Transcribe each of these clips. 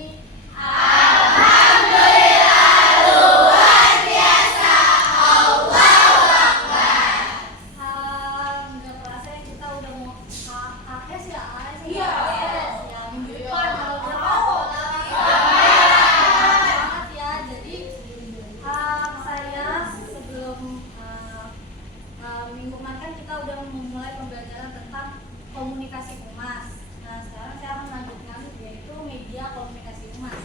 ini? Nggak kerasa ya kita udah mau AS ya? AS ya? AS ya, minggu depan kalau banget ya. Jadi saya sebelum minggu kemarin kan kita udah memulai pembelajaran tentang komunikasi humas. Nah sekarang saya akan melanjutkan yaitu media komunikasi humas.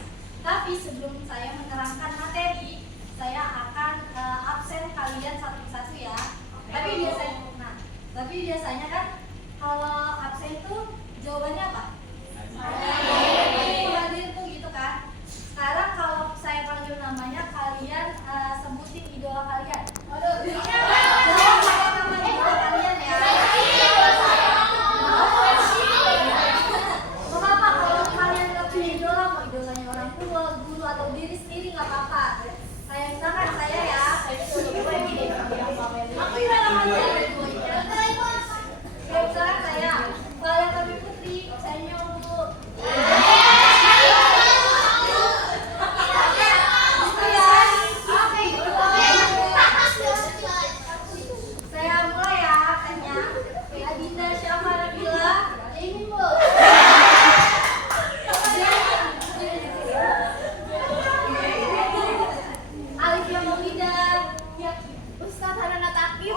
Tapi sebelum saya menerangkan materi, saya akan absen kalian satu persatu ya. Tapi biasanya kan kalau absen itu jawabannya apa? Hadir tuh gitu kan. Sekarang kalau saya panggil namanya, kalian sebutin idola kalian. Jawab pakai nama idola kalian ya. Gak apa-apa kalau kalian gak punya idola, mau idolanya orang tua, guru atau diri sendiri gak apa-apa. Kayak misalkan saya ya, saya dulu ini. Aku juga namanya. Kayak misalkan saya, Bala Kami Putri, saya nyobu. Saya mulai ya, tanya. Adinda Syafah Nabila, ini Bu. Alifia Maulidah, Ustadz Hanana Takib.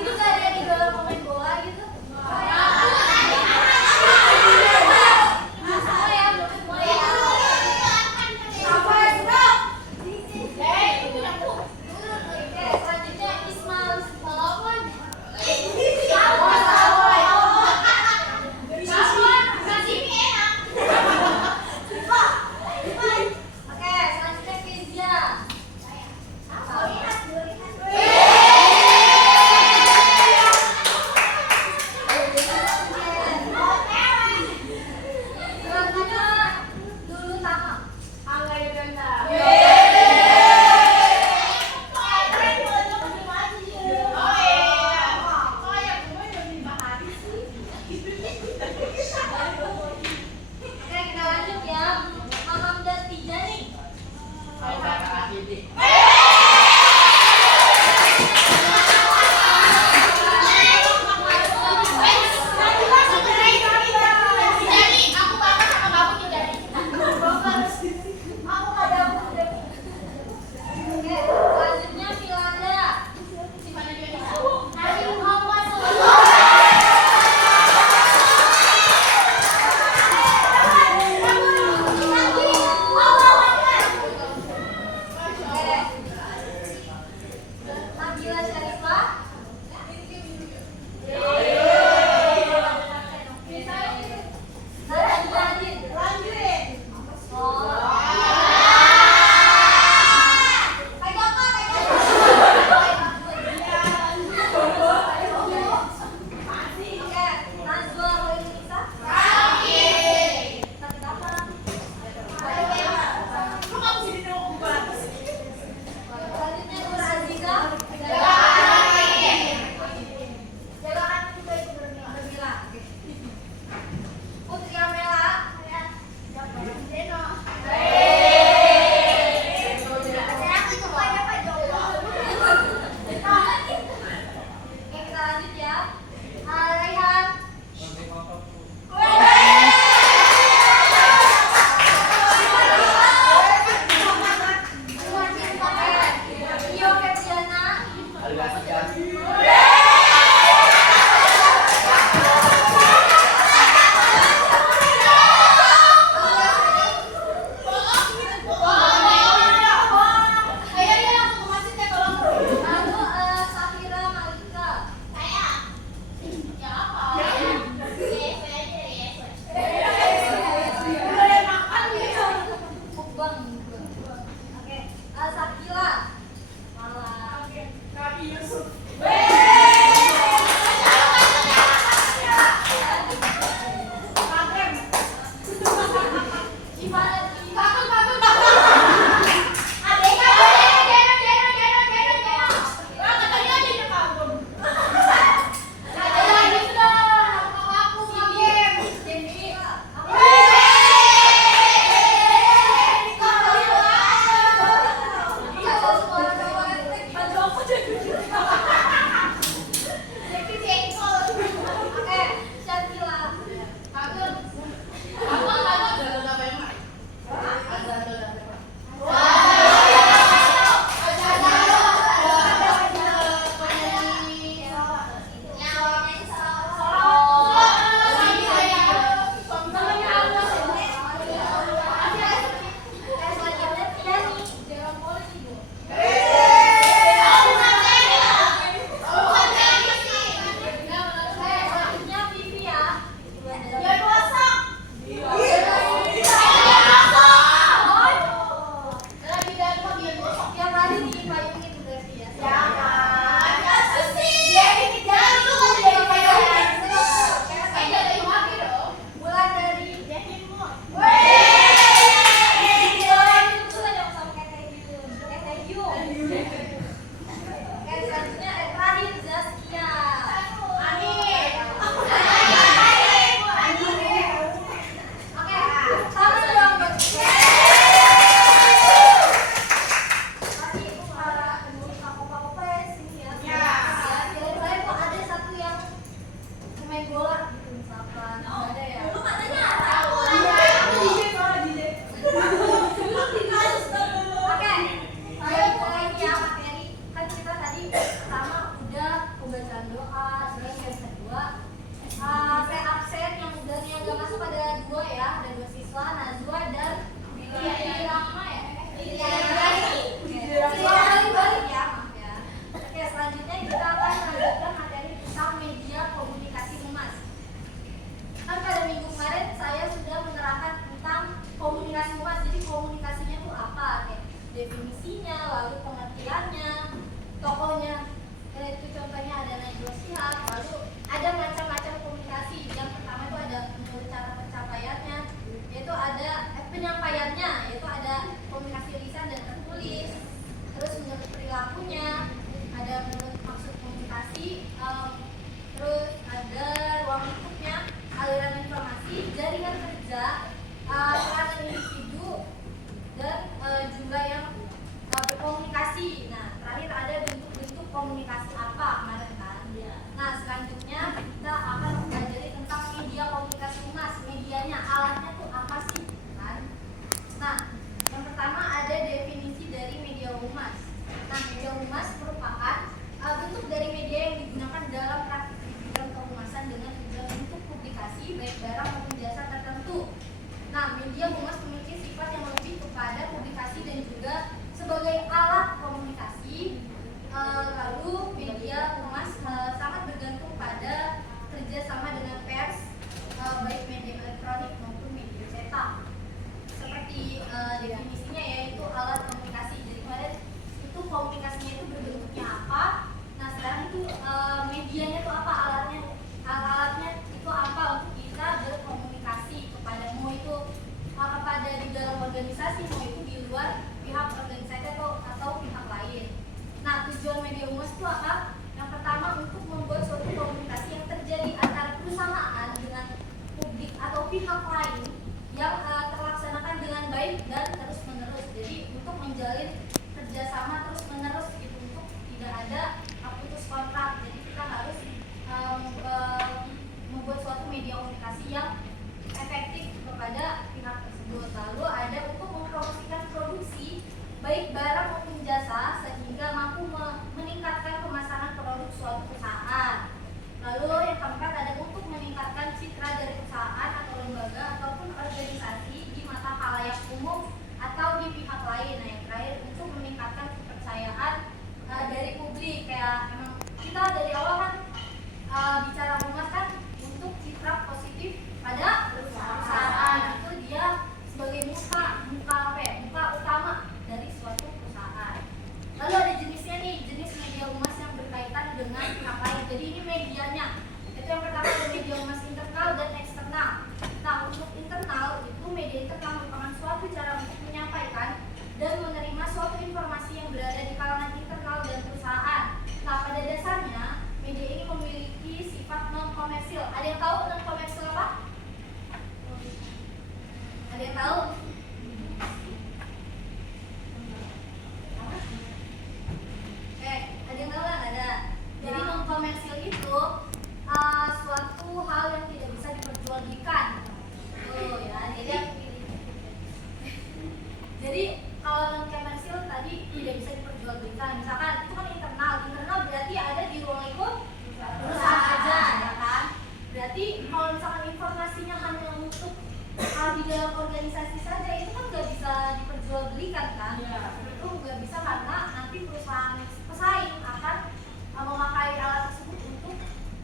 Itu gak ada idola pemain bola gitu? pihak lain yang terlaksanakan dengan baik dan terus menerus. Jadi untuk menjalin kerjasama terus menerus gitu, untuk tidak ada putus kontrak. Jadi kita harus membuat suatu media komunikasi yang efektif kepada pihak tersebut. Lalu ada untuk mempromosikan produksi baik barang maupun jasa sehingga mampu meningkatkan pemasaran produk suatu perusahaan. Lalu yang keempat ada untuk meningkatkan citra dari perusahaan atau lembaga ataupun organisasi di mata khalayak umum atau di pihak lain. Nah yang terakhir untuk meningkatkan kepercayaan dari publik. Kayak emang kita dari awal kan bicara humas kan untuk citra positif pada perusahaan, itu dia sebagai muka utama dari suatu perusahaan. Lalu ada jenisnya nih, jenis media humas yang berkaitan dengan pihak lain. Jadi ini medianya. Itu yang pertama ada media humas internal dan eksternal. Nah untuk internal itu media internal merupakan suatu cara untuk menyampaikan dan menerima suatu informasi yang berada di kalangan internal dan perusahaan. Nah pada dasarnya media ini memiliki sifat non komersil. Ada yang tahu non komersil apa? Ada yang tahu? Ada yang tahu kan? Ada. Jadi non komersil itu suatu hal yang tidak bisa diperjualbelikan. Ya. Jadi kalau non komersil tadi tidak bisa diperjualbelikan. Misalkan itu kan internal berarti ada di ruang lingkup perusahaan aja, ya kan? Berarti kalau misalkan informasinya hanya untuk di dalam organisasi saja itu kan nggak bisa diperjualbelikan kan? Itu nggak bisa karena nanti perusahaan pesaing akan memakai alat tersebut untuk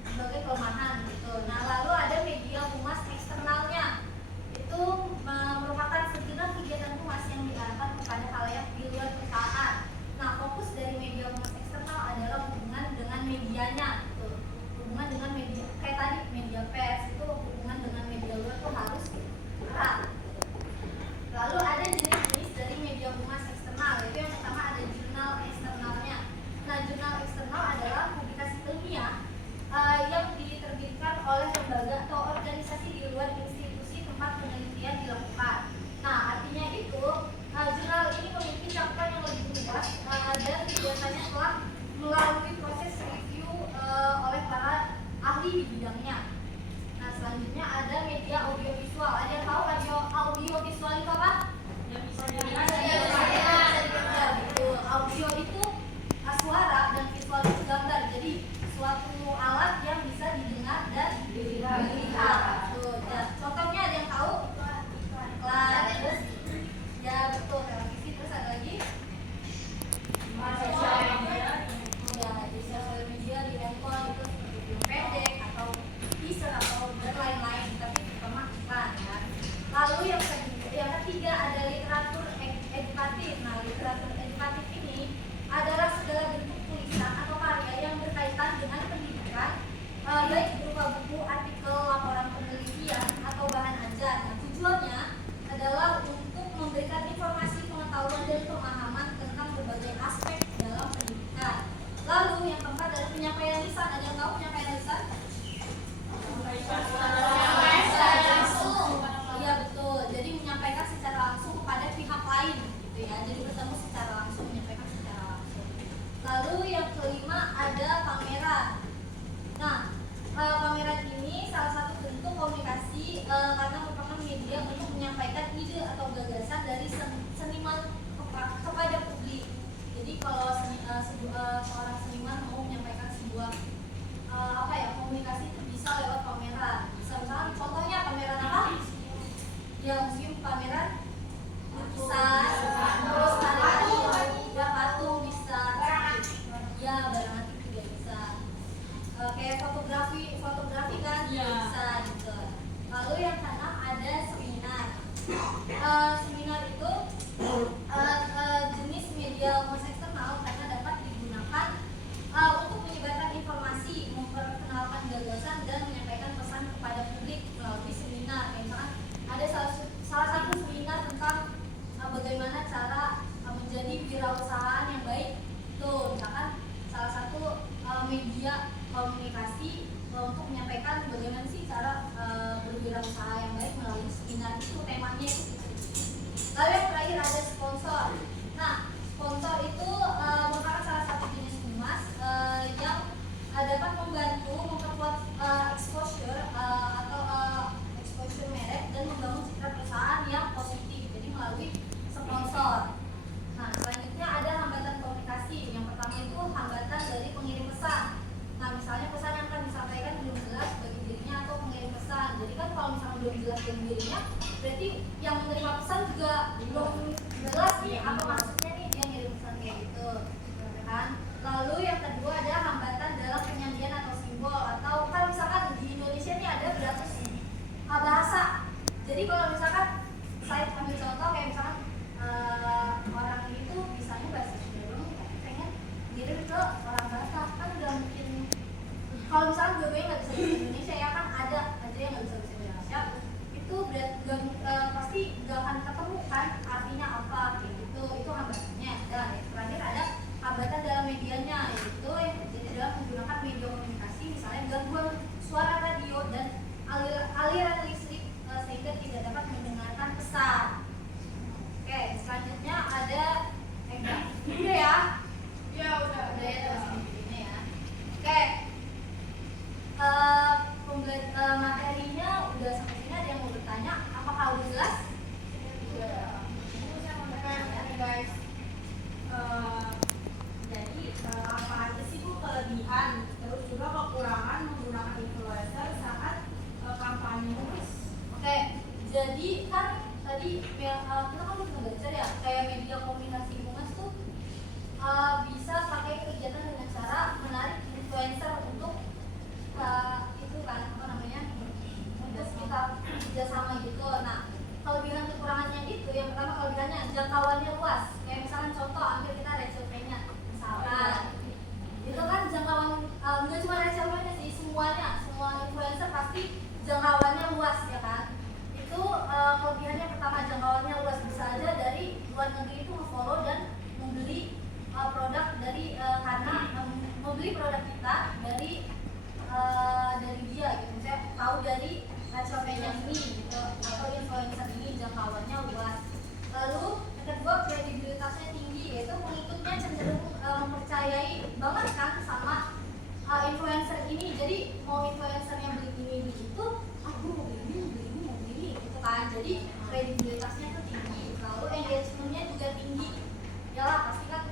sebagai kelemahan gitu. Nah lalu ada media humas eksternalnya, itu merupakan segenap kegiatan humas yang diarahkan kepada khalayak di luar perusahaan. Nah fokus dari media humas eksternal adalah hubungan dengan medianya gitu. Hubungan dengan media kayak tadi media pers itu hubungan dengan media luar tuh harus erat. Lalu ada jenis-jenis dari media humas eksternal, yaitu yang pertama ada jurnal eksternalnya. Nah jurnal eksternal adalah publikasi ilmiah yang diterbitkan oleh lembaga atau organisasi di luar institusi tempat penelitian dilakukan. Nah artinya itu jurnal ini memiliki cakupan yang lebih luas dan biasanya telah melalui proses review oleh para ahli di bidangnya. Nah selanjutnya ada media audiovisual. Ada yang tahu audiovisual itu apa? Audio itu suara dan visual itu gambar. Jadi suatu alat yang bisa didengar dan dilihat. Contohnya ada yang tahu? Iklan. Terus ya betul, televisi. Terus ada lagi ya di sosial media, di handphone itu seperti film pendek atau teaser atau lain-lain, tapi terutama iklan ya. Lalu yang ketiga ada literatur edukatif. Nah literatur edukatif ini adalah segala bentuk tulisan atau karya yang berkaitan dengan pendidikan, baik berupa buku, artikel, laporan penelitian atau bahan ajar. Nah tujuannya adalah untuk memberikan informasi, pengetahuan dan pemahaman tentang berbagai aspek dalam pendidikan. Lalu yang keempat adalah penyampaian lisan. Ada yang tahu penyampaian lisan? Langsung. Iya betul. Jadi menyampaikan secara langsung kepada pihak lain, gitu ya. Jadi bertemu secara langsung, menyampaikan secara langsung. Lalu yang kelima ada pameran. Nah, pameran ini Lalu yang terakhir ada sponsor. Nah, sponsor itu merupakan salah satu jenis humas yang dapat membantu memperkuat exposure atau exposure merek dan membangun citra perusahaan yang positif. Jadi melalui sponsor. Nah, selanjutnya ada hambatan komunikasi. Yang pertama itu hambatan dari pengirim pesan. Nah, misalnya pesan yang akan disampaikan belum jelas bagi dirinya atau pengirim pesan. Jadi kan kalau misalnya belum jelas bagi dirinya, berarti yang menerima pesan juga belum jelas nih apa maksudnya nih dia ngirim pesan kayak gitu, ya kan? Lalu yang kedua ada hambatan dalam penyajian atau simbol, atau kan misalkan di Indonesia nih ada berapa sih bahasa. Jadi kalau misalkan saya ambil contoh kayak misalkan orang itu misalnya bahasa Sunda doang, tapi pengen ngirim ke orang Batak, kan nggak mungkin. Kalau misalnya dua-duanya nggak bisa bahasa Indonesia, ya kan ada aja yang nggak bisa bahasa Indonesia, itu pasti nggak akan ketemu kan artinya apa kayak gitu. Itu hambatannya. Dan yang terakhir ada hambatan dalam medianya, yaitu yang terjadi dalam menggunakan media komunikasi, misalnya gangguan suara radio dan aliran listrik sehingga tidak dapat mendengarkan pesan. Oke, selanjutnya ada udah ya? Ya udah ya terus ini ya. Oke, materinya udah sampai sini. Ada yang mau bertanya? Apakah udah jelas? Udah. Guys, jadi apa aja sih Bu kelebihan terus juga kekurangan menggunakan influencer saat kampanye humas? Oke, jadi kan tadi kita kan udah belajar ya, kayak media komunikasi humas tuh bisa pakai kegiatan dengan cara menarik influencer untuk itu kan apa namanya, untuk kita kerjasama gitu. Nah, kelebihan kekurangannya itu, yang pertama kelebihannya jangkauannya luas. Kayak misalkan contoh ambil kita Rachel Fenya misalkan, itu kan jangkauan nggak cuma Rachel Fenya sih, semuanya, semua influencer pasti jangkauannya luas ya kan. Itu kelebihannya pertama, jangkauannya luas. Bisa aja dari luar negeri itu nge-follow dan membeli produk dari karena membeli produk kita dari dia gitu. Saya tahu dari Rachel-nya ini gitu, atau influencer ini jangkauannya luas. Lalu yang kedua kredibilitasnya tinggi, yaitu pengikutnya cenderung mempercayai banget kan sama influencer ini. Jadi mau influencernya beli ini itu, aku mau beli ini gitu kan. Jadi kredibilitasnya tuh tinggi. Lalu engagementnya juga tinggi. Yalah pasti kan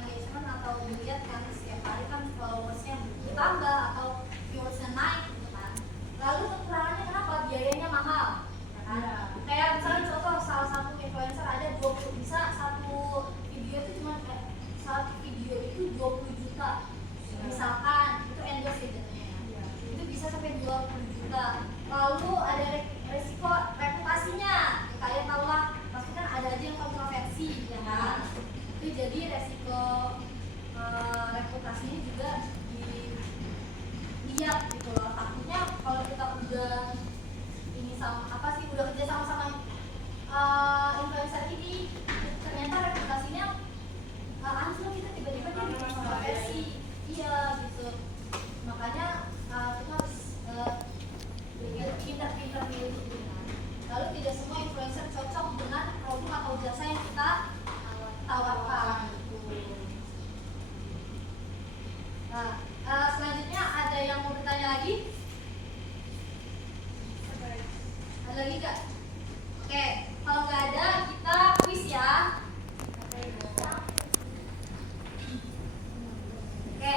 engagement atau dilihat kan setiap hari kan followersnya bertambah atau viewersnya naik gitu kan. Lalu kekurangannya kenapa? Biayanya mahal ya kan? Kayak misalnya contoh salah satu influencer ada 20, bisa satu video itu cuma satu video itu 20 juta misalkan, itu endorse ya jatuhnya, itu bisa sampai 20 juta. Lalu ada resiko reputasinya, kalian tahu lah pasti kan ada aja yang kontroversi ya kan. Itu jadi resiko reputasinya juga dilihat gitu loh. Takutnya kalau kita udah ini sama apa sih, udah kerja sama influencer ini, ternyata reputasinya anjlok, kita tiba-tiba jadi kontroversi. Iya gitu. Makanya kita harus pintar-pintar milih gitu kan. Lalu tidak semua influencer cocok dengan produk atau jasa yang kita tawarkan gitu. Nah, selanjutnya ada yang mau bertanya lagi? Ada lagi nggak? Oke, kalau nggak ada kita quiz ya. Oke.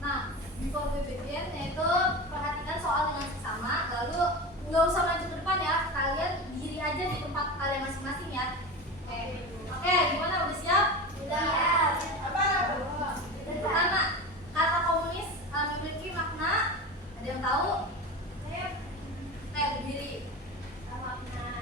Nah, before we begin, yaitu perhatikan soal dengan seksama. Lalu nggak usah maju ke depan ya, kalian diri aja di tempat kalian masing-masing ya. Oke, gimana? Udah siap? Udah. Apa? Pertama, kata komunis memiliki makna. Ada yang tahu? Berdiri. Makna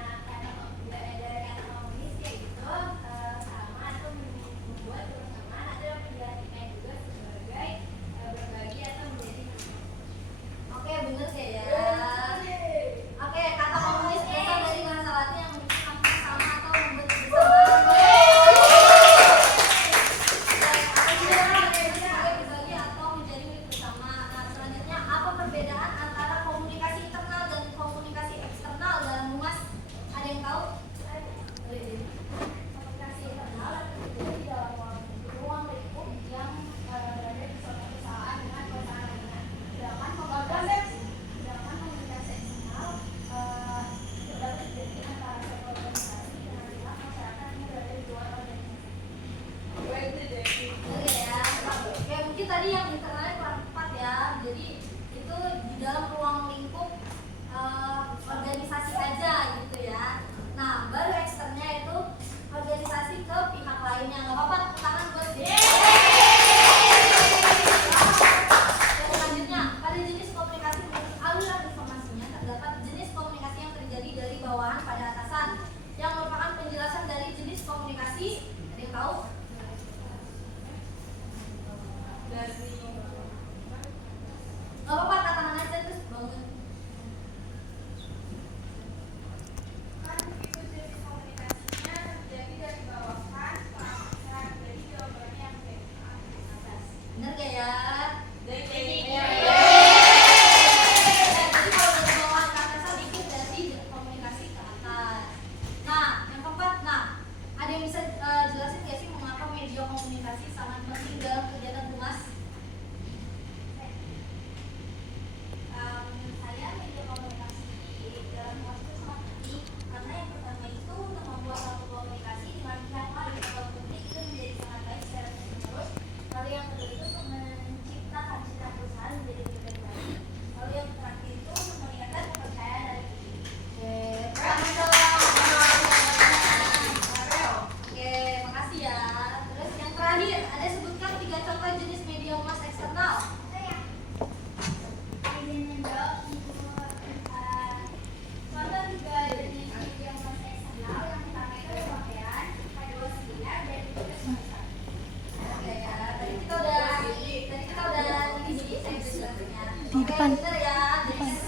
influencernya. Di Oke, depan. bener ya. Jadi Depan. kan